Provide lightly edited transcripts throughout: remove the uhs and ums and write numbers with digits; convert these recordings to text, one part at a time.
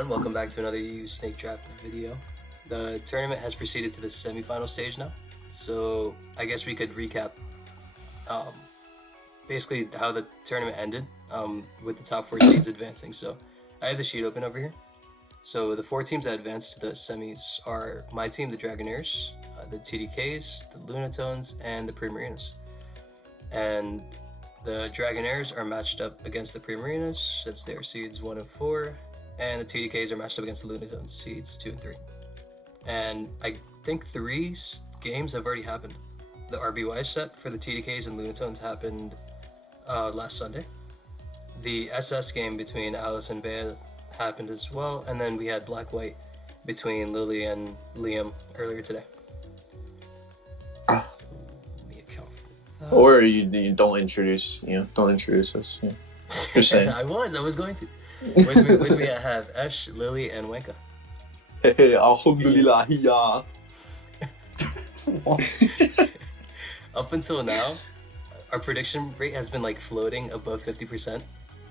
everyone, welcome back to another Snake Draft video. The tournament has proceeded to the semifinal stage now, so I guess we could recap basically how the tournament ended with the top 4 seeds advancing. So I have the sheet open over here. So the 4 teams that advanced to the semis are my team, the Dragonairs, the TDKs, the Lunatones, and the Primarinas. And the Dragonairs are matched up against the Primarinas, that's their seeds 1 and 4, and the TDKs are matched up against the Lunatones, seeds 2 and 3. And I think 3 games have already happened. The RBY set for the TDKs and Lunatones happened last Sunday. The SS game between Alice and Bea happened as well, and then we had Black-White between Lily and Liam earlier today. Or you don't introduce us. Yeah. Just saying. I was going to. With me, I have Esche, Lily, and Wanka. Hey, alhamdulillah, yeah. Up until now, our prediction rate has been like floating above 50%.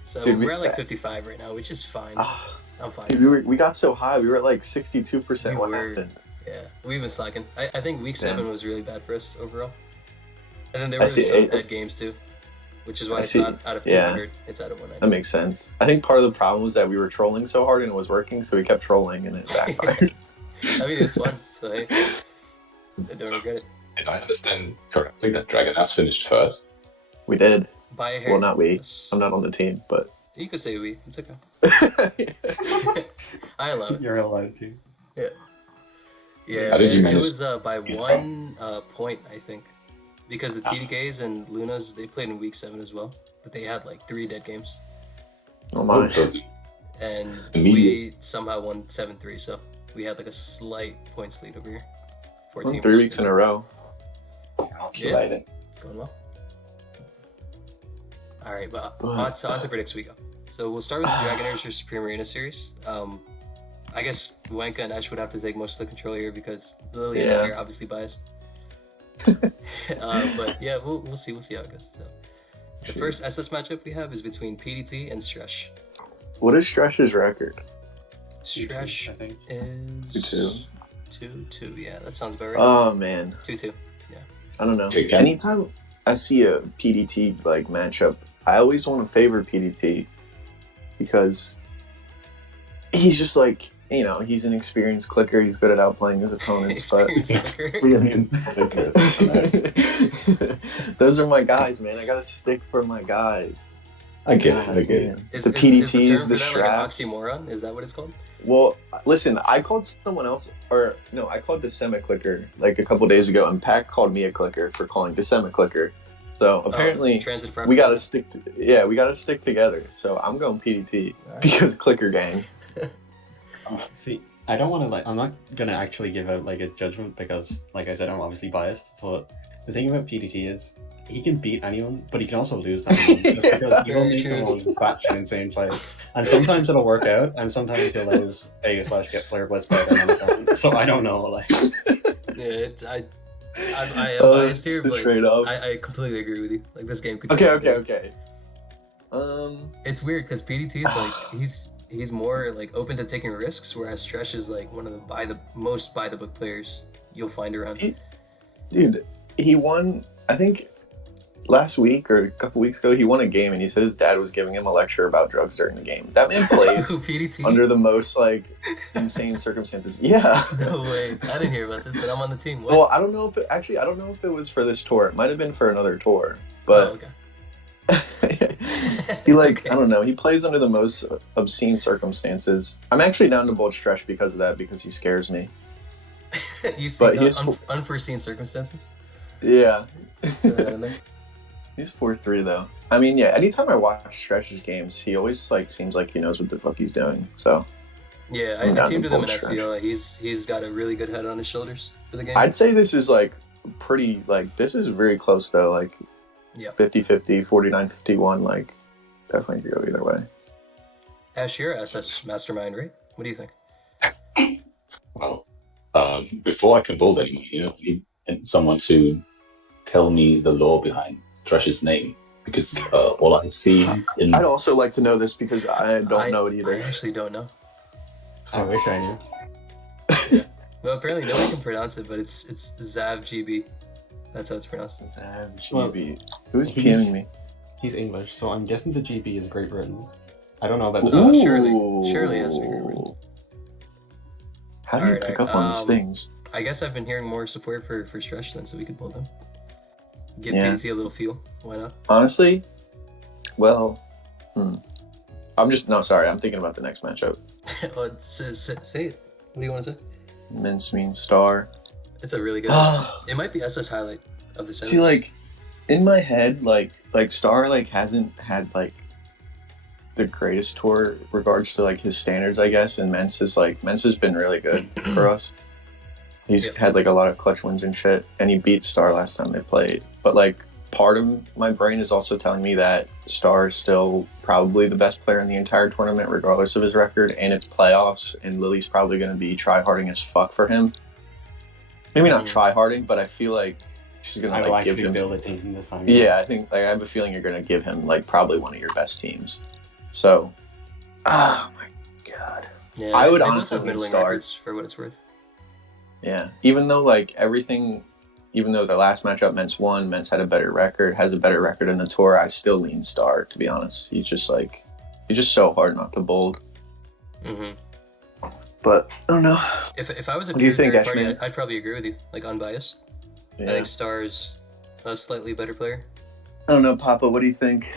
So Dude, we're at like 55 right now, which is fine. I'm fine. Dude, we got so high. We were at like 62%. What happened? Yeah, we've been slacking. I think week 7 was really bad for us overall. And then there were some dead games too, which is why it's not out of 200, it's out of 190. That makes sense. I think part of the problem was that we were trolling so hard and it was working, so we kept trolling and it backfired. I mean, it's fun, so hey, I don't regret it. Did I understand correctly that Dragonairs finished first? We did. By a hair. Well, not we. I'm not on the team, but... You could say we. It's okay. I allow it. You're allowed to. Yeah. Yeah, it was by 1 point, I think. Because the TDKs and Lunas, they played in week 7 as well. But they had like 3 dead games. Oh my. And we somehow won 7-3, so we had like a slight points lead over here. 3 weeks in a row. Yeah, it's going well. Alright, but on to predicts we go. So we'll start with the Dragonairs versus Primarinas series. I guess Wanka and Ash would have to take most of the control here because Lily and I are obviously biased. But yeah, we'll see how it goes. So, the first SS matchup we have is between PDT and Stresh. What is Stresh's record? Stresh is 2-2. 2-2. Yeah, that sounds about right. Oh man. 2-2. Yeah. I don't know. Anytime I see a PDT like matchup, I always want to favor PDT because he's just like, you know, he's an experienced clicker. He's good at outplaying his opponents. But those are my guys, man. I gotta stick for my guys. I get it. The PDTs, the straps. Like an oxymoron? Is that what it's called? Well, listen, I called someone else, or no, I called Decema clicker like a couple days ago, and Pac called me a clicker for calling Decema clicker. So apparently, we gotta stick. We gotta stick together. So I'm going PDT because clicker gang. See, I don't want to I'm not gonna actually give out like a judgment because, like I said, I'm obviously biased. But the thing about PDT is he can beat anyone, but he can also lose anyone just because he will make the most batshit insane play. And sometimes it'll work out, and sometimes he'll lose /get flare blitz by them. So I don't know, like. Yeah, I am biased here, but I completely agree with you. Like this game could. Okay. It's weird because PDT is like he's more like open to taking risks, whereas Stresh is like one of the most by the book players you'll find around. Dude, he won. I think last week or a couple weeks ago, he won a game, and he said his dad was giving him a lecture about drugs during the game. That man plays under the most like insane circumstances. Yeah. No way. I didn't hear about this, but I'm on the team. What? Well, I don't know if it was for this tour. It might have been for another tour, but. Oh, okay. He I don't know, he plays under the most obscene circumstances. I'm actually down to bolt Stresh because of that, because he scares me. You see unforeseen circumstances? Yeah. He's 4-3 though. I mean, yeah, anytime I watch Stresh's games, he always like seems like he knows what the fuck he's doing. So yeah, I teamed with him in SEO. He's got a really good head on his shoulders for the game. I'd say this is like pretty this is very close though, like 50-50, 49-51, like definitely could go either way. Ash, you're SS Mastermind, right? What do you think? Well, before I can build anyone, I need someone to tell me the lore behind Stresh's name, because all I see in... I'd also like to know this because I don't know it either. I actually don't know. I wish I knew. Yeah. Well, apparently nobody can pronounce it, but it's ZavGB. That's how it's pronounced. ZavGB. Who's he's- PMing me? He's English, so I'm guessing the GB is Great Britain. I don't know about the Oh, Dutch. surely it has to be Great Britain. How do you Alright, pick up on these things? I guess I've been hearing more support for Stretch then, so we could pull them. Give Yeah. PDT a little feel. Why not? Honestly, well, I'm thinking about the next matchup. Oh, say it. What do you want to say? Mincemean Star. It's a really good one. It might be SS highlight of the series. See, like, in my head, like Star, like, hasn't had, like, the greatest tour regards to, like, his standards, I guess, and Mence has been really good for us. He's had, like, a lot of clutch wins and shit, and he beat Star last time they played. But, like, part of my brain is also telling me that Star is still probably the best player in the entire tournament, regardless of his record, and it's playoffs, and Lily's probably going to be try-harding as fuck for him. Maybe not try-harding, but I feel like she's going to, like, give him... build a team this time. Yeah, I think, like, I have a feeling you're going to give him, like, probably one of your best teams. So, oh my god. Yeah, I would they both honestly have lean middling Star. records for what it's worth. Yeah, even though the last matchup Mence won, Mence has a better record in the tour, I still lean Star, to be honest. He's just so hard not to bold. Mm-hmm. But I don't know. If I was a What do you think, third party, Ashman? I'd probably agree with you, like unbiased. Yeah. I think Star is a slightly better player. I don't know, Papa. What do you think?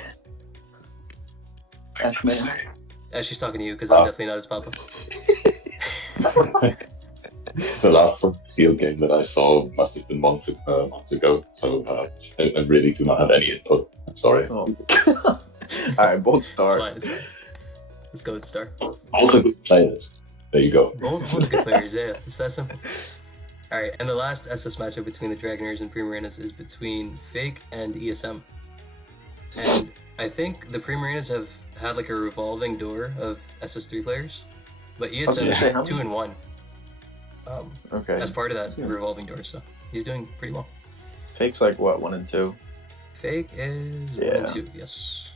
Ashman. She's talking to you because I'm definitely not his papa. The last field game that I saw must have been months ago, so I really do not have any input. I'm sorry. Oh. All right, bold Star. It's fine. Let's go with Star. All the good players. There you go. All the good players, yeah. It's that simple. Alright, and the last SS matchup between the Dragonairs and Primarinas is between Fake and ESM. And I think the Primarinas have had like a revolving door of SS3 players, but ESM is 2-1. Okay. As part of that revolving door, so he's doing pretty well. Fake's like what, 1 and 2? Fake is 1 and 2, yes.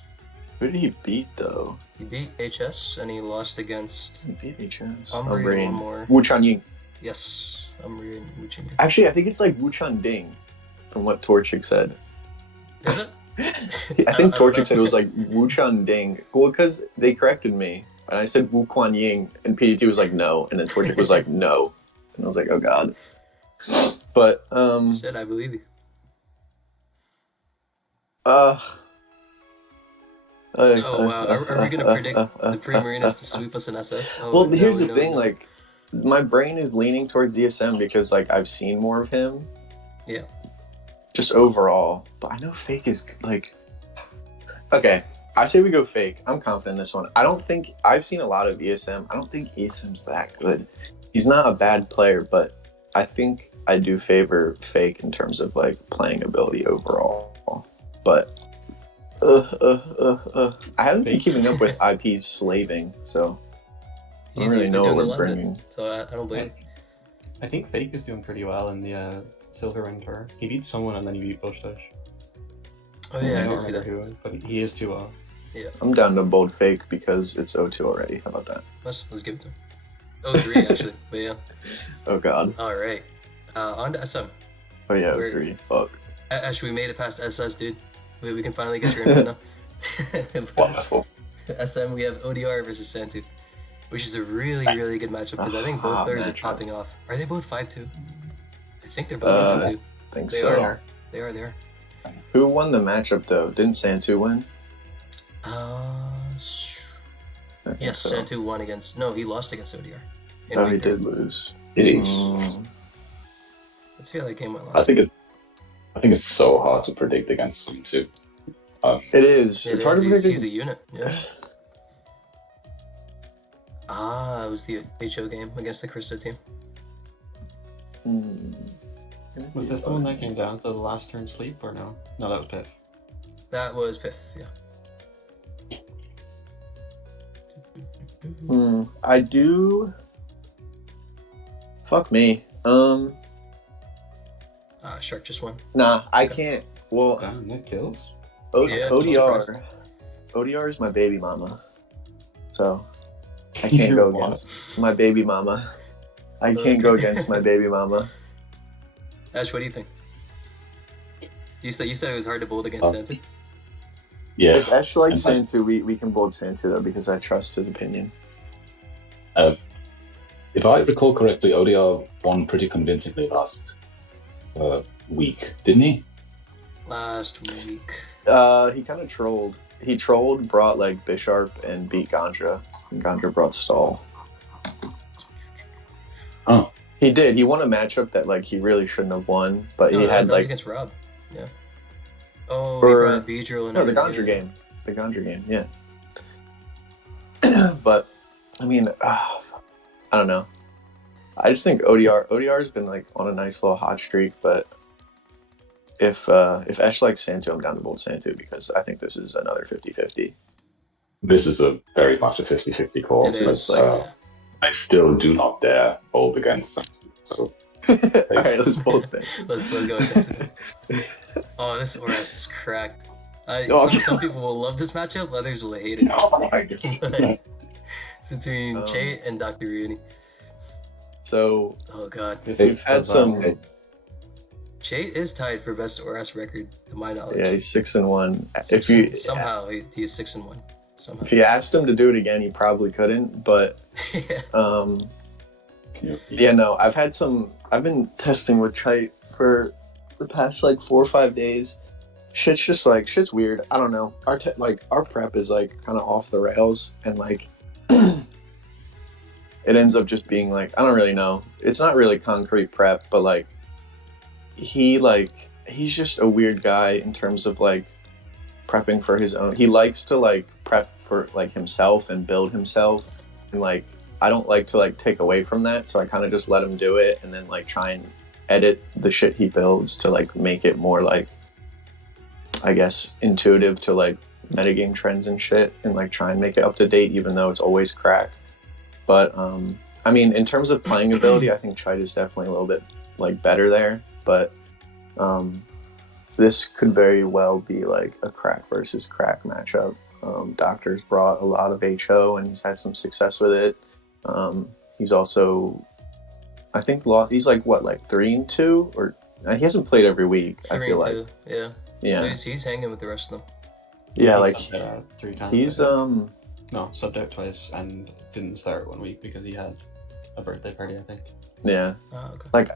Who did he beat though? He beat HS and he lost against He beat HS. Umbri and one more. Wu Chunying. Yes, Umbri and Wu Chunying. Actually, I think it's like Wu Chun Ding, from what Torchic said. Is it? I think Torchic said it was like Wu Chun Ding. Well, because they corrected me, and I said Wu Quan Ying, and PDT was like no, and then Torchic was like no, and I was like, oh god. But Said I believe you. Oh wow, are we gonna predict the Primarinas to sweep us in SS? Oh, well, here's the thing, like, my brain is leaning towards ESM because, like, I've seen more of him. Yeah. Just overall. But I know Fake is, like... Okay, I say we go Fake. I'm confident in this one. I've seen a lot of ESM. I don't think ESM's that good. He's not a bad player, but I think I do favor Fake in terms of, like, playing ability overall. But... I haven't been keeping up with IP's slaving, so I don't really know what we're bringing. So I don't blame. I think Fake is doing pretty well in the Silver Ring Tour. He beat someone and then he beat Bush Tush. Oh yeah, I I don't did see remember that. who it was, but he is 2-0. Yeah. I'm down to bold Fake because it's 0-2 already. How about that? Let's give it to him. 0-3 actually, but yeah. Oh god. All right. On to SM. Oh yeah, 0-3. Fuck. Actually, we made it past SS, dude. We can finally get your info now. Wonderful. SM, we have ODR versus Santu, which is a really good matchup because I think both players are popping off. Are they both 5-2? I think they're both 5-2. I think They so. are. They are. Who won the matchup though? Didn't Santu win? Yes, so. Santu won against. No, he lost against ODR. Oh, he did lose. It is. Let's see how that game went I last. think it's so hard to predict against them too. It is. It's hard to predict. He's a unit. Yeah. It was the HO game against the Cristo team. Was this the one that came down to the last turn sleep or no? No, that was Piff. That was Piff, yeah. I do. Fuck me. Shark just won. Nah, I can't. Well, Damn, that kills. Yeah, ODR is my baby mama. So I can't go against my baby mama. I can't go against my baby mama. Ash, what do you think? You said it was hard to bold against Santu? Yeah. If Ash likes Santu, we can bold Santu, though, because I trust his opinion. If I recall correctly, ODR won pretty convincingly last week, didn't he? Last week. He kind of trolled. He trolled, brought like Bisharp, and beat Gandra. And Gandra brought Stall. Oh. He did. He won a matchup that like he really shouldn't have won, but he had that like was against Rob. Yeah. Oh, for, he brought Beedrill and no, the Gandra game. The Gandra game, yeah. But I mean, I don't know. I just think ODR has been like on a nice little hot streak, but if Ash likes Santu, I'm down to bold Santu because I think this is another 50-50. This is a very much a 50-50 call. It is. I still do not dare bold against them. So alright, let's bold Santu. let's go with Santu. Oh, this Oras is cracked. Some people will love this matchup, others will hate it. Oh my God. It's between Chait and Dr. Reuni. So, oh god, we've had some. Chait is tied for best Oras record, to my knowledge. Yeah, he's 6-1. Somehow he is 6-1. Somehow. If you asked him to do it again, he probably couldn't. But yeah, no, I've been testing with Chait for the past like 4 or 5 days. Shit's weird. I don't know. Our prep is like kind of off the rails, and like it ends up just being like, I don't really know. It's not really concrete prep, but like he's just a weird guy in terms of like prepping for his own. He likes to like prep for like himself and build himself, and like I don't like to like take away from that, so I kind of just let him do it and then like try and edit the shit he builds to like make it more like, I guess, intuitive to like metagame trends and shit, and like try and make it up to date even though it's always crack. But I mean, in terms of playing ability, I think Chait is definitely a little bit like better there, but this could very well be like a crack versus crack matchup. Doctor's brought a lot of HO and he's had some success with it. He's also, I think, he's like what, like 3-2, or he hasn't played every week. 3-2, I feel like. Yeah. So he's hanging with the rest of them. Yeah, like 3 times. He's no, subbed out twice and didn't start 1 week because he had a birthday party, I think. Yeah. Oh, okay. Like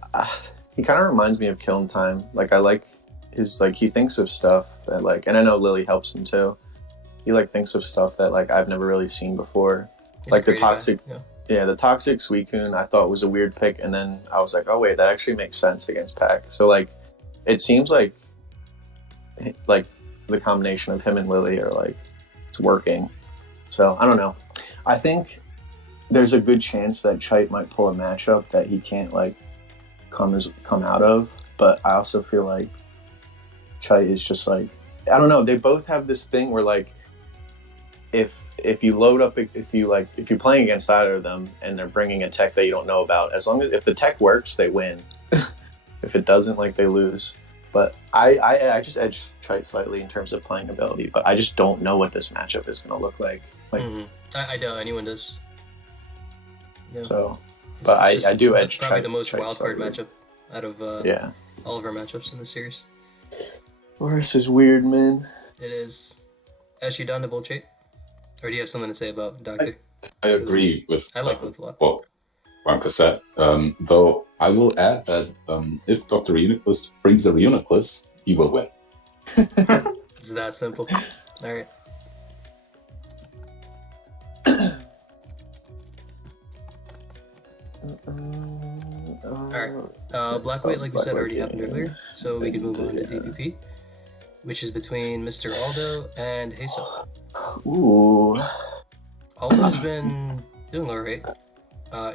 he kind of reminds me of Kiln Time. Like I like his like he thinks of stuff that like, and I know Lily helps him too. He like thinks of stuff that like I've never really seen before. He's like the toxic. Yeah, the toxic Suicune I thought was a weird pick, and then I was like, oh wait, that actually makes sense against Pack. So like, it seems like the combination of him and Lily are like, it's working. So I don't know. I think there's a good chance that Chait might pull a matchup that he can't like come out of, but I also feel like Chait is just like, I don't know. They both have this thing where like, if you load up, if you're playing against either of them and they're bringing a tech that you don't know about, as long as if the tech works, they win. If it doesn't, like they lose. But I just edge Chait slightly in terms of playing ability, but I just don't know what this matchup is going to look like. Like I doubt anyone does. Yeah. So, but I do edge probably Chait, the most Chait wildcard slightly. matchup out of all of our matchups in the series. Horus is weird, man. It is. Ash, you down to bold Chait? Or do you have something to say about Doctor? I agree with I like both a lot. what Wanka said. Though I will add that if Dr. Uniclus brings a Uniclus, he will win. It's that simple. All right. Alright. Black White, like we said, already happened earlier, so we can move on to DPP, which is between Mr. Aldo and Hazel. Ooh. Aldo's been doing alright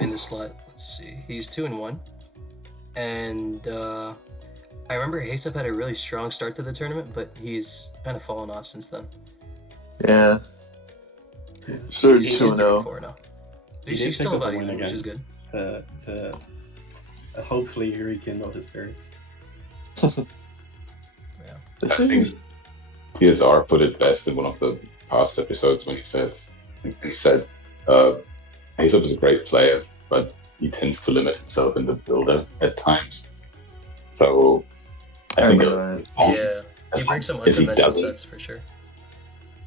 in the slot. Let's see. He's 2-1. And I remember Hazel had a really strong start to the tournament, but he's kind of fallen off since then. Yeah. So He's 2-0 now. He's still about even, which is good. To hopefully rekindle his spirits. Yeah. I think TSR put it best in one of the past episodes when he said Hazup is a great player, but he tends to limit himself in the builder at times. So I think he brings some unconventional sets for sure.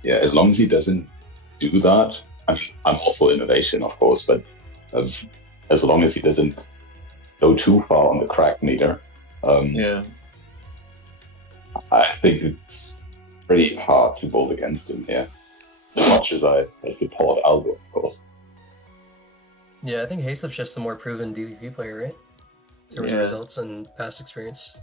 Yeah, as long as he doesn't do that, I mean, I'm all for innovation, of course, but as long as he doesn't go too far on the crack meter, I think it's pretty hard to bowl against him here. As much as I support Algo, of course. Yeah, I think Hazelup's just the more proven DVP player, right? In terms of results and past experience.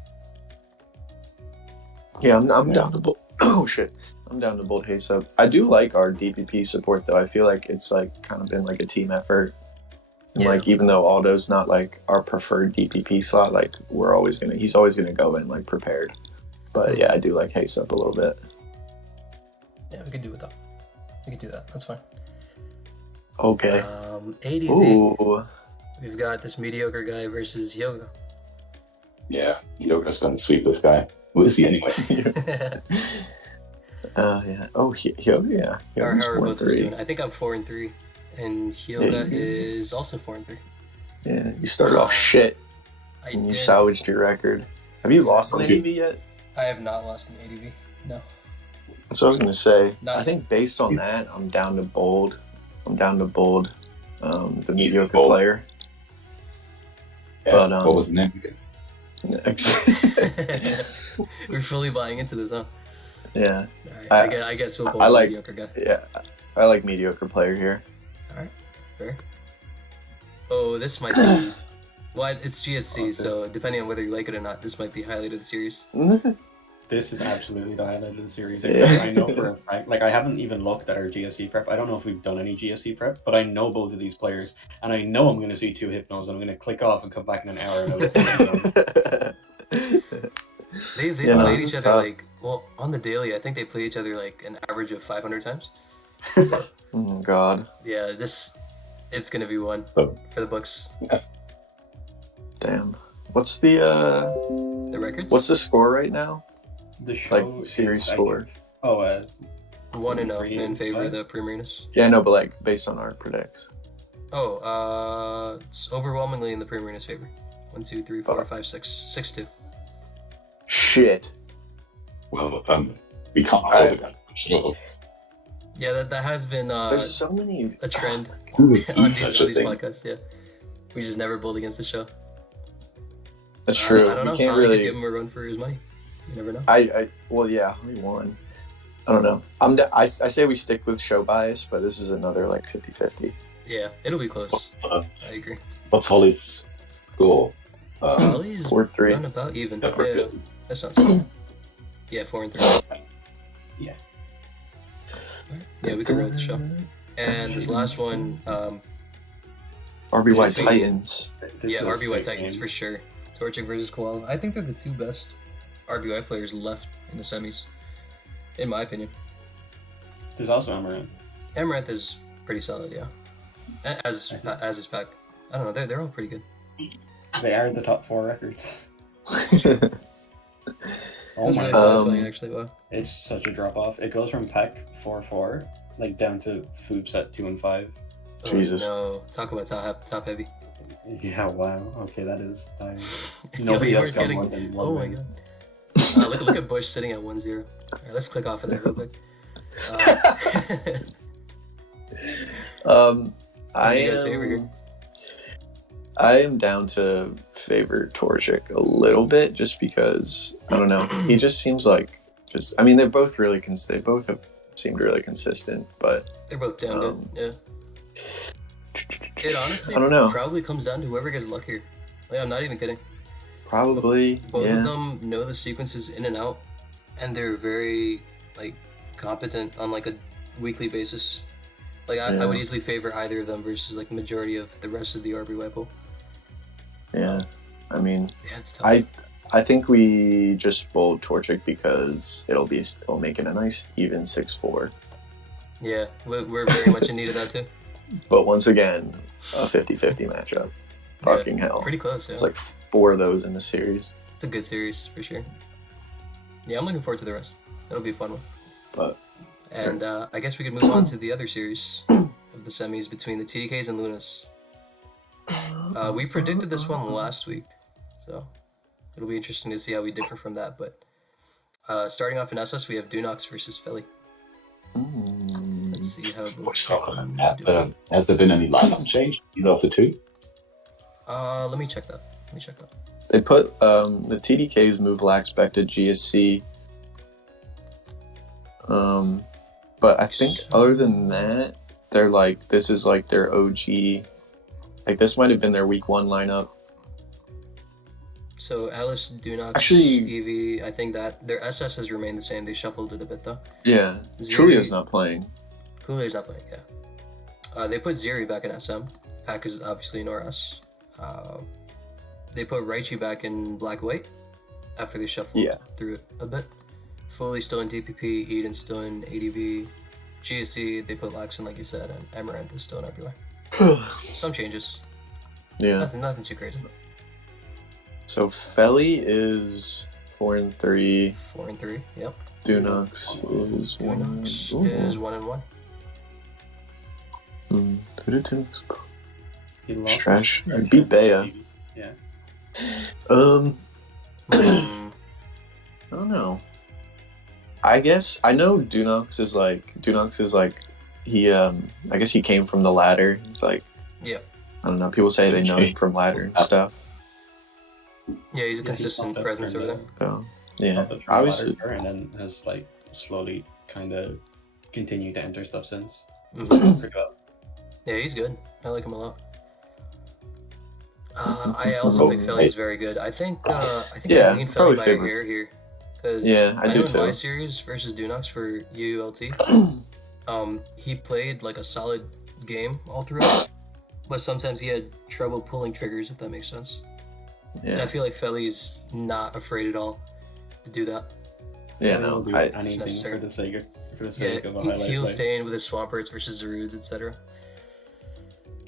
Yeah, I'm down to bowl. Oh shit, I'm down to bowl Hazup. I do like our DPP support though. I feel like it's like kind of been like a team effort. And like even though Aldo's not like our preferred DPP slot, like he's always gonna go in like prepared. But yeah, I do like Hazup a little bit. Yeah, we could do with that. We could do that. That's fine. Okay. ADV. Ooh. We've got this mediocre guy versus Yoga. Yeah, Yoga's gonna sweep this guy. Who is he anyway? Yeah. Oh, Yoga. Yeah. How are both of us doing? I think I'm 4-3, and Yoga is also 4-3. Yeah, you started off shit, and you salvaged your record. Have you lost an ADV yet? I have not lost an ADV. No. That's what I was gonna say. I think based on that, I'm down to bold. The mediocre player. Yeah, but what was the name again? We're fully buying into this, huh? Yeah. Right, I guess we'll bowl mediocre guy. Yeah, I like mediocre player here. All right, fair. Oh, this might be. Well, it's GSC, so depending on whether you like it or not, this might be highlight of the series. This is absolutely the highlight of the series. Except I know for a fact, like I haven't even looked at our GSC prep. I don't know if we've done any GSC prep, but I know both of these players, and I know I'm going to see 2 Hypnos, and I'm going to click off and come back in an hour. And They've played each other like, well, on the daily, I think they play each other like an average of 500 times. So, oh God. Yeah, it's going to be one for the books. Damn. What's the records? What's the score right now? The show series score. 1-0 in favor of the Primarinas. Yeah, no, but like based on our predicts. It's overwhelmingly in the Primarinas' favor. 1, 2, 3, 4, 5, 6, 6-2. Shit. Well, we can't hold it. Sure. Yeah, that has been there's so many a trend on these podcasts. Yeah, we just never bowled against the show. That's true. I don't know. You can't really give him a run for his money. You never know. Well, yeah, we won. I don't know. I say we stick with show bias, but this is another like 50-50. Yeah, it'll be close. I agree. What's Holly's score? Holly's 4-3. Round about even. Yeah, that sounds good. Yeah, 4-3. Yeah. Yeah, we can roll the show. And this last one, RBY Titans. RBY Titans for sure. Torchic versus Koala. I think they're the 2 best RBY players left in the semis, in my opinion. There's also Amaranth. Amaranth is pretty solid, yeah. As is Pack. I don't know, they're all pretty good. They are the top 4 records. Oh my god. Actually, wow. It's such a drop off. It goes from Pack 4-4, like down to Food Set 2 and 5. Jesus. No, talk about top heavy. Yeah, wow. Okay, that is dying. Nobody else got more than 1. Oh my god. Look at Bush sitting at 1-0. Alright, let's click off of that real quick. I am down to favor Torchic a little bit, just because I don't know. He just seems like I mean, they're both really they both have seemed really consistent, but they're both down good. Yeah. It honestly, I don't know. Probably comes down to whoever gets luckier. Like, I'm not even kidding. Probably. Both of them know the sequences in and out, and they're very like competent on like a weekly basis. Like I would easily favor either of them versus like the majority of the rest of the RBY pool. Yeah, I mean, it's tough. I think we just bowled Torchic because it'll make it a nice even 6-4. Yeah, we're very much in need of that too. But once again, a 50-50 matchup. Fucking hell. Pretty close, yeah. It's like 4 of those in the series. It's a good series, for sure. Yeah, I'm looking forward to the rest. It'll be a fun one. But And I guess we could move on to the other series. of the semis between the TDKs and Lunas. We predicted this one last week, so it'll be interesting to see how we differ from that. But starting off in SS, we have Dunox versus Philly. Let's see how both do. Has there been any lineup change either of the two? Let me check that. They put the TDKs move lax back to GSC. But I think other than that, they're like, this is like their OG. Like, this might have been their week 1 lineup. So Alice, Dunox, actually, Evie, I think that their SS has remained the same. They shuffled it a bit though. Yeah, Trulio's not playing. Coolio's not playing, yeah. They put Ziri back in SM. Pack is obviously in RS. They put Raichi back in Black-White after they shuffled through it a bit. Fully still in DPP, Eden still in ADB. GSC, they put Lax in like you said, and Amaranth is still in everywhere. Some changes. Yeah. Nothing too crazy. So Felly is 4-3. 4-3, yep. Dunox is 1-1. Who did Dunox? He lost. Trash. I beat Bea. Yeah. I don't know. I guess I know Dunox is like he I guess he came from the ladder. It's like, yeah. I don't know. People say they know him from ladder and stuff. Yeah, he's a consistent presence over there. So, yeah. Obviously, and then has like slowly kind of continued to enter stuff since. Yeah, he's good. I like him a lot. I also think Felly is very good. I think I lean Felly by a hair here. Yeah, I do know too. in my series versus Dunox for UULT, he played like a solid game all throughout, but sometimes he had trouble pulling triggers, if that makes sense. Yeah. And I feel like Felly's not afraid at all to do that. Yeah, no, do anything necessary. for the sake of a highlight he'll play. stay in with his Swamperts versus Zarudes, etc.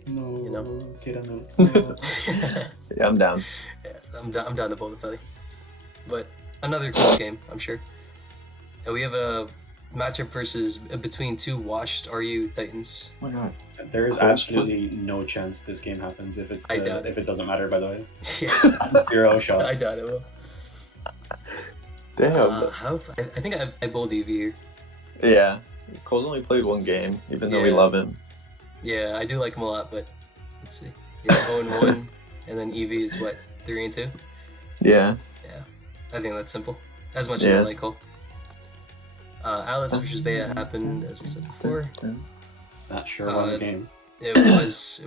No, you know? Kid, no. Yeah, I'm down. Yes, I'm down to pull the Felly. But another cool game, I'm sure. And we have a matchup between two washed RU Titans. Oh my god. There is absolutely no chance this game happens if it doesn't matter, by the way. Yeah. 0 shot. I doubt it will. Damn. I think I bowled EV here. Yeah. Cole's only played 1 game, even though we love him. Yeah, I do like him a lot, but let's see. He's 0-1, and then EV is what, 3-2? Yeah. Yeah. I think that's simple. As much as I like Cole. Alice versus Bea happened, as we said before. Not sure won the game. It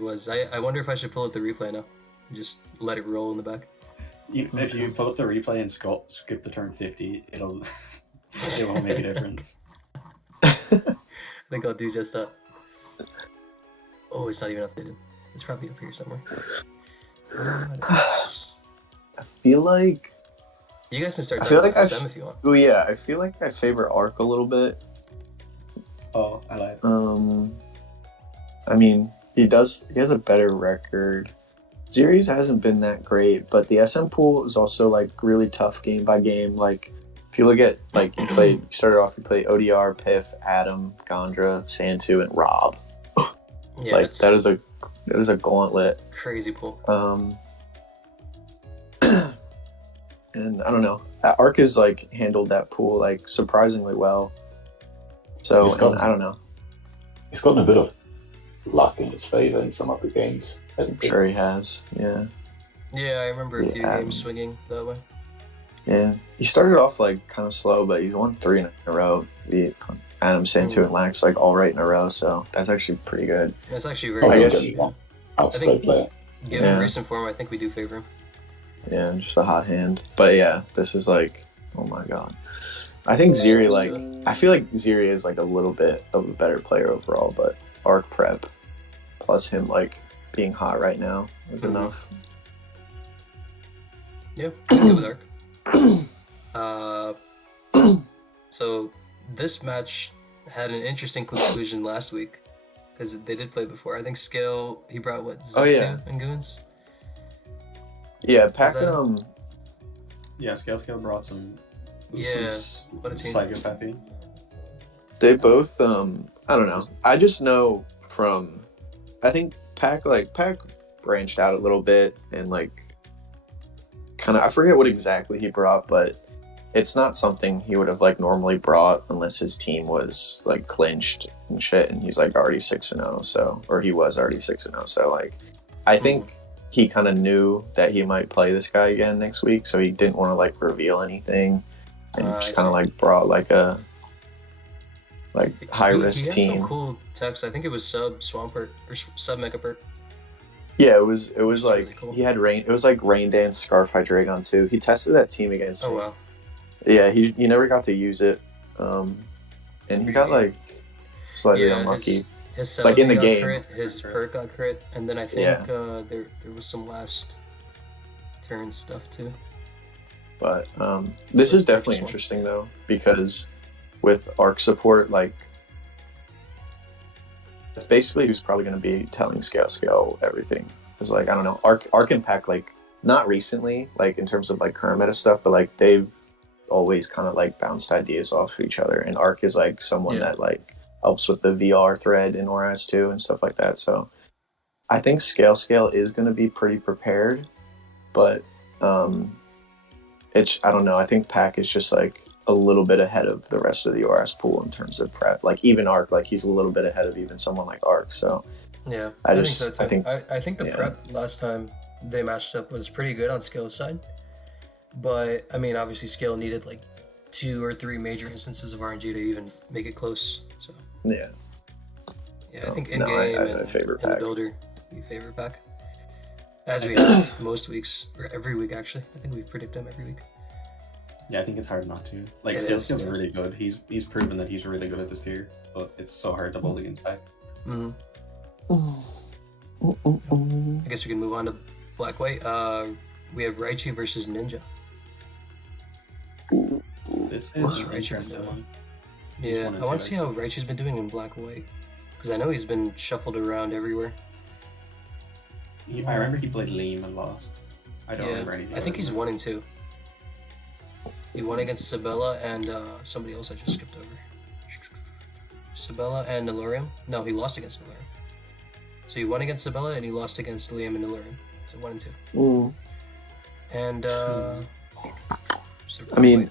was. I wonder if I should pull up the replay now. Just let it roll in the back. If you pull up the replay and skip the turn 50, it won't make a difference. I think I'll do just that. Oh, it's not even updated. It's probably up here somewhere. I feel like you guys can start talking about Sem if you want. Oh yeah, I feel like I favor Arc a little bit. Oh, I like. I mean, he has a better record. Ziri's hasn't been that great, but the SM pool is also like really tough game by game. Like if you look at like you played ODR, Piff, Adam, Gondra, Santu, and Rob. Yeah, like that is a gauntlet. Crazy pool. And I don't know. Arc has like handled that pool like surprisingly well. So I don't know. He's gotten a bit of luck in his favor in some of the games, hasn't he? Sure he has. Yeah. Yeah, I remember a few games swinging that way. Yeah, he started off like kind of slow, but he's won 3 in a row. He Adam, Santu, and Lax like all right in a row, so that's actually pretty good. That's actually very good. I think, given recent form, I think we do favor him. Yeah, just a hot hand. But yeah, this is like, oh my god. I think Ziri, like, I feel like Ziri is like a little bit of a better player overall, but Arc prep plus him like being hot right now is enough. Yeah, good with Arc. So this match had an interesting conclusion last week because they did play before. I think Scale, he brought what? Zip and Goons. Yeah, Pack. Yeah, Scale brought some. What a team. Psychopathy. They both. I don't know. I just know from, I think Pac branched out a little bit and like kind of, I forget what exactly he brought, but it's not something he would have like normally brought unless his team was like clinched and shit, and he's like already 6-0, so, or he was already 6-0, so like I think he kind of knew that he might play this guy again next week, so he didn't want to like reveal anything, and just kind of like brought like a high risk he had team. Some cool text. I think it was sub Swampert or sub Megapert. Yeah, it was like really cool. He had Rain. It was like Rain Dance, Scarfy Dragon too. He tested that team against me. Oh wow. Yeah, he never got to use it, and he got like slightly unlucky. His like in the game, crit, his perk got crit, and then I think there was some last turn stuff too. But this is definitely interesting though, because with arc support, like that's basically who's probably going to be telling scale everything. Because like I don't know, arc and Pac, like not recently, like in terms of like current meta stuff, but like they've always kind of like bounced ideas off of each other, and arc is like someone that like helps with the VR thread in ORAS too and stuff like that. So I think scale is going to be pretty prepared, but it's, I don't know, I think Pac is just like a little bit ahead of the rest of the ORAS pool in terms of prep. Like even arc, like he's a little bit ahead of even someone like arc. So yeah, I think so too. I think the prep last time they matched up was pretty good on Scale's side. But, I mean, obviously Scale needed like 2 or 3 major instances of RNG to even make it close. So yeah, I think in-game and favorite in the builder, we favor Pac. As we have most weeks, or every week actually. I think we predict him every week. Yeah, I think it's hard not to. Like, Scale's really good. He's proven that he's really good at this tier, but it's so hard to build against Pac. I guess we can move on to Black-White. We have Raichi versus Ninja. This is Raichi one. Yeah, I want to see how Raichi's been doing in Black-White. Because I know he's been shuffled around everywhere. I remember he played Liam and lost. I don't remember anything. I think he's 1-2. He won against Sabella and somebody else I just skipped over. Sabella and Nilurium? No, he lost against Nilurium. So he won against Sabella and he lost against Liam and Nilurium. So 1-2. And I mean,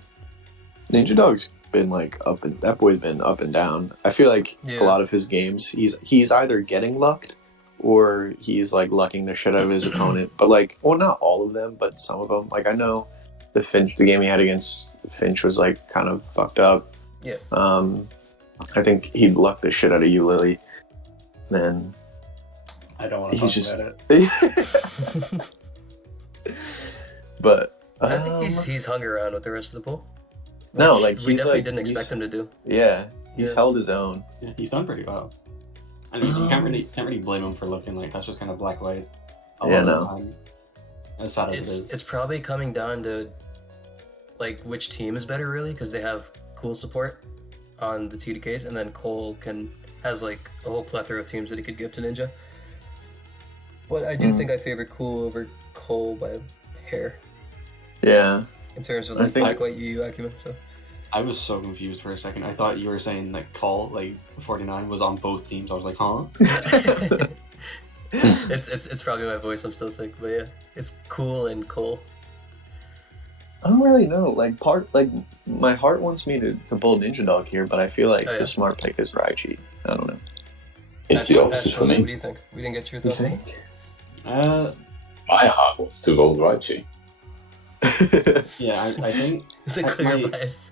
Ninja Dog's been like that boy's been up and down. I feel like a lot of his games, he's either getting lucked or he's like lucking the shit out of his opponent. But like, well, not all of them, but some of them. Like I know the game he had against Finch was like kind of fucked up. Yeah. I think he lucked the shit out of you, Lily. Then I don't want to talk about it. But I think he's hung around with the rest of the pool. No, like we definitely didn't expect him to do. Yeah, he's held his own. Yeah, he's done pretty well. I mean, you can't really blame him for looking like that's just kind of Black-White. As sad as it is. It's probably coming down to like which team is better, really, because they have cool support on the TDKs, and then Cole has like a whole plethora of teams that he could give to Ninja. But I do think I favor Cool over Cole by a hair. Yeah. In terms of like Black-White UU acumen, so. I was so confused for a second. I thought you were saying that Cole, like 49, was on both teams. I was like, huh? It's probably my voice. I'm still sick, but yeah, it's Cool and Cole. I don't really know. Like my heart wants me to build Ninja Dog here, but I feel like the smart pick is Raichi. I don't know. It's the opposite for me. What do you think? We didn't get your thoughts. My heart wants to roll Raichi. Yeah, I think it's a clear bias.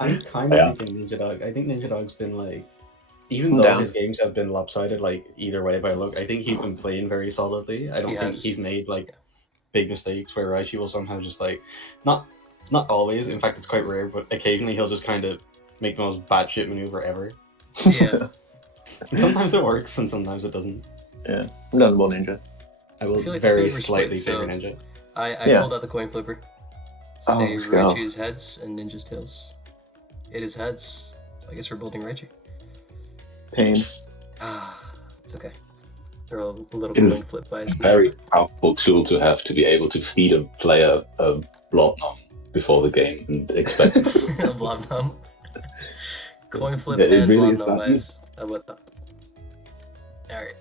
I'm kind of thinking Ninja Dog. I think Ninja Dog's been like, even though his games have been lopsided, like either way by look, I think he's been playing very solidly. I don't think he's made like big mistakes where Raichi will somehow just like, not always. In fact, it's quite rare, but occasionally he'll just kind of make the most batshit maneuver ever. Yeah. And sometimes it works, and sometimes it doesn't. Yeah, I'm done with Ninja. I will very slightly favor Ninja. I pulled out the coin flipper. Say Raichi's heads and Ninja's tails. It is heads. So I guess we're building Raichi. Pain. It's okay. They're a little coin flip bias. Very powerful tool to have to be able to feed a player a blob nom before the game and expect a blob nom. Coin flip and blob nom bias. How about that? Alright.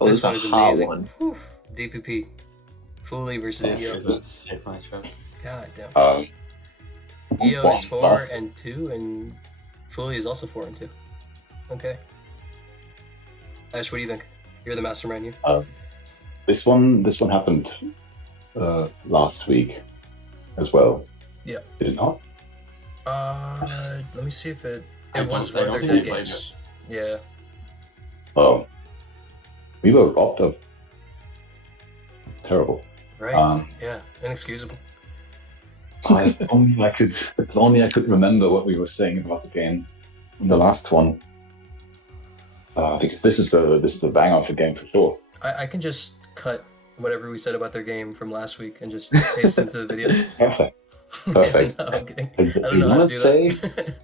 Oh, this is one a is hot amazing. one. Whew. DPP. Fully versus This EO. is a sick matchup. God damn. EO is 4 last- and 2, and Fully is also 4 and 2. Okay. Ash, what do you think? You're the mastermind here. This one happened last week as well. Yeah. Did it not? Let me see if it I was don't one of their think good I played games. Yeah. Oh, we were robbed of. Terrible. Right. Yeah. Inexcusable. If only I could remember what we were saying about the game in the last one. Because this is the bang of a game for sure. I can just cut whatever we said about their game from last week and just paste it into the video. Perfect. Perfect. No, I'm kidding. I I don't know how to do that.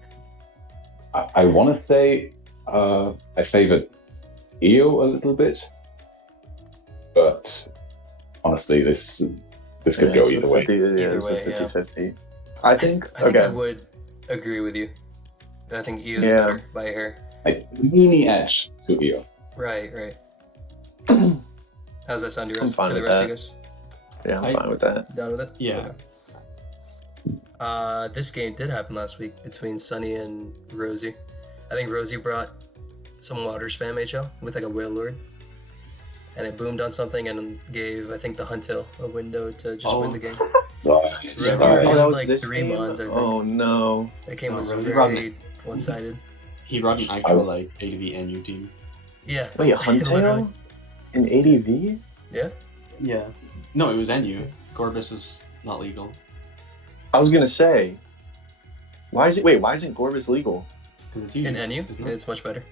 I want to say I favored EO a little bit, but honestly, this could go either way. Either way, it's yeah. 50-50. I think I would agree with you. I think EO's better by a hair. A teeny edge to EO. Right. How's that sound to I'm fine the with rest of that. you guys? Yeah, I'm fine with that. Down with it? Yeah. Okay. This game did happen last week between Sunny and Rosie. I think Rosie brought some water spam HL with like a whale lord. And it boomed on something and gave, I think, the Huntail a window to just win the game. Right. Rosie Right. had that was like this 3 game? mons, I think. Oh no. That game was Rosie very one-sided. He brought an actual like ADV NU team. Yeah. Wait, Huntail? In ADV? Yeah. Yeah. No, it was NU. Gorbis is not legal. I was gonna say. Why isn't Gorbis legal? Because it's In UU, NU, isn't it? it's much better.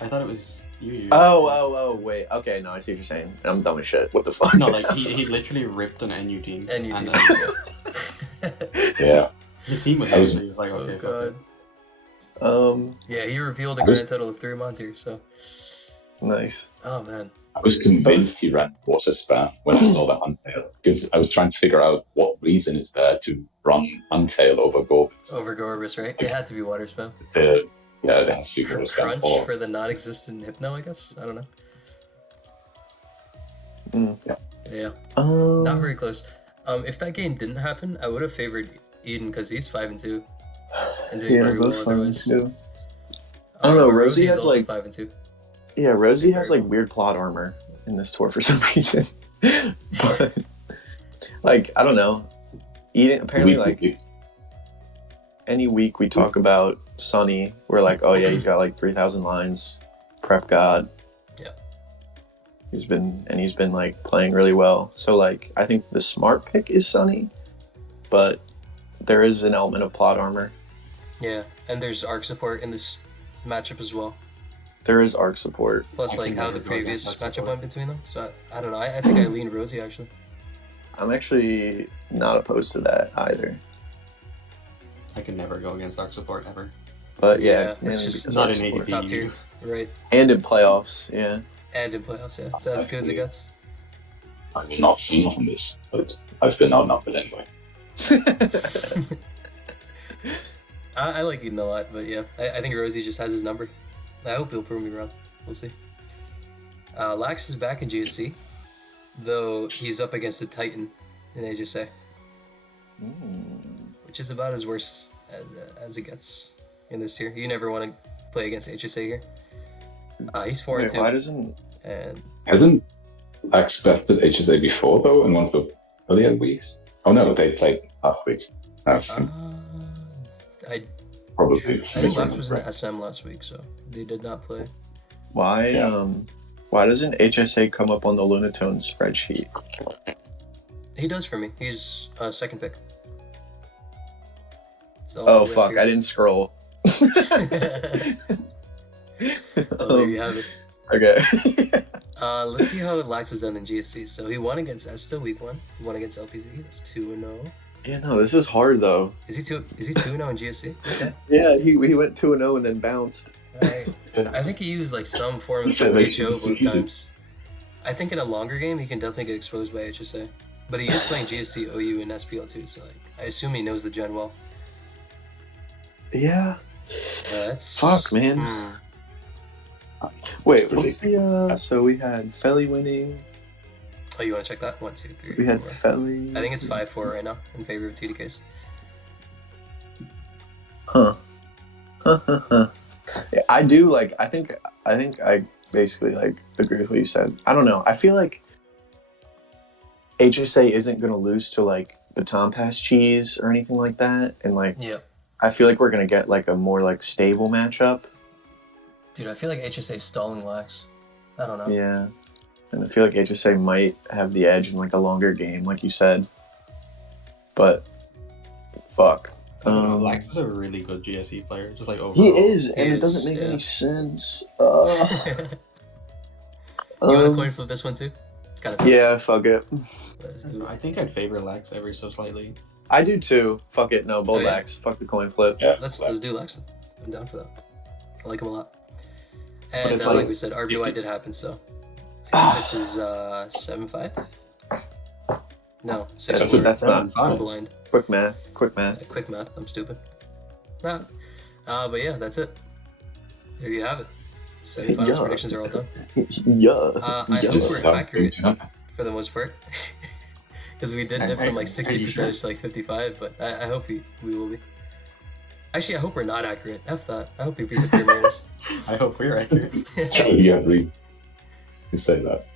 I thought it was UU. Oh, wait. Okay, no, I see what you're saying. I'm dumb as shit. What the fuck? No, like he literally ripped an NU team. NU and, team. Yeah. his team was I was- he was like, Oh okay, god. Um, Yeah, he revealed a grand total of 3 mons here, so. nice. Oh man. I was convinced he ran water spam when I saw the Untail, because I was trying to figure out what reason is there to run Untail over Gorbis. Over Gorbis, right? It had to be water spam. Yeah, they have to go spam. Crunch Or, for the non-existent Hypno, I guess? I don't know. Yeah. Not very close. If that game didn't happen, I would have favored Eden because he's 5 and 2. And doing very well otherwise. too. I don't know, but Rosie is has, also like- 5 and 2. Yeah, Rosie has like weird plot armor in this tour for some reason. But, like, I don't know. Eden apparently like any week we talk about Sunny, we're like, oh yeah, he's got like 3,000 lines, prep god. Yeah. He's been like playing really well. So like I think the smart pick is Sunny, but there is an element of plot armor. Yeah, and there's arc support in this matchup as well. There is arc support. Plus, I like can how never the go previous against arc matchup support. went between them. So I don't know. I think I lean Rosie actually. I'm actually not opposed to that either. I could never go against Arc Support ever. But Yeah, yeah, it's mainly just because not arc an support. ADP. Top tier, right? And in playoffs, yeah. And in playoffs, yeah. It's as good as it gets. I've not seen from this, but I've been outnumbered anyway. I like Eden a lot, but yeah, I think Rosie just has his number. I hope he'll prove me wrong. We'll see. Lax is back in GSC, though he's up against a Titan in HSA, which is about as worse as it gets in this tier. You never want to play against HSA here. He's 4 and Wait, 2. why doesn't And Hasn't Lax bested HSA before, though, in one of the earlier weeks? Oh no, they played last week. I Probably. think Lax was in SM last week, so they did not play. why doesn't HSA come up on the Lunatones spreadsheet? He does for me. He's second pick. Oh fuck, I didn't scroll. Oh, there you have it. Okay. Let's see how Lax has done in GSC. So he won against Esta week 1. He won against LPZ. That's 2-0. Yeah, no, this is hard though. Is he 2-0 in GSC? Okay. Yeah, he went 2-0 and then bounced. Alright. I think he used like some form of Yeah, they- HO both easy. times. I think in a longer game he can definitely get exposed by HSA. But he is playing GSC, OU, and SPL too, so like I assume he knows the gen well. Yeah. That's Fuck, man. Wait, what's the so we had Felly winning. Oh, you want to check that? 1, 2, 3. We had 4. Felly. I think it's 5-4 right now in favor of TDKs. Huh. Yeah, I do like. I think I basically like agree with what you said. I don't know. I feel like HSA isn't gonna lose to like Baton Pass Cheese or anything like that, and like Yeah. I feel like we're gonna get like a more like stable matchup. Dude, I feel like HSA stalling Lax. I don't know. Yeah, and I feel like HSA might have the edge in like a longer game, like you said. But fuck. I don't know, Lax is a really good GSE player, just like overall. He is, and He it doesn't is, make yeah. any sense. You want to coin flip this one too? It's kind of Yeah, fuck it. I think I'd favor Lax ever so slightly. I do too. Fuck it. No, both Oh, yeah. Lax. Fuck the coin flip. Yeah, Let's do Lax. I'm down for that. I like him a lot. But And it's like, like- we said, RBY did happen, so I think this is 7-5. No, 6 That's not I'm blind. quick math. Quick math. Quick math. I'm stupid. Nah. But yeah, that's it. There you have it. Semifinals Yeah. predictions are all done. Yeah. I Yeah. hope we're Sounds accurate good, yeah. for the most part. Because we did dip from like 60% to like 55, but I hope we will be. Actually, I hope we're not accurate. F that. I hope we beat the Primarinas. I hope we're accurate. Yeah, we can say that.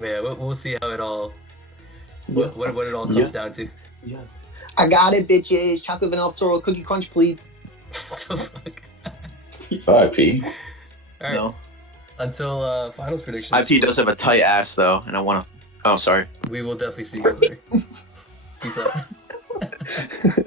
But yeah, we'll see how it all, what it all comes down to. Yeah. I got it, bitches. Chocolate vanilla Toro cookie crunch, please. What the fuck? IP. Alright, No. until finals predictions. IP does have a tight ass though, and I want to. Oh, sorry. We will definitely see you guys later. Peace out.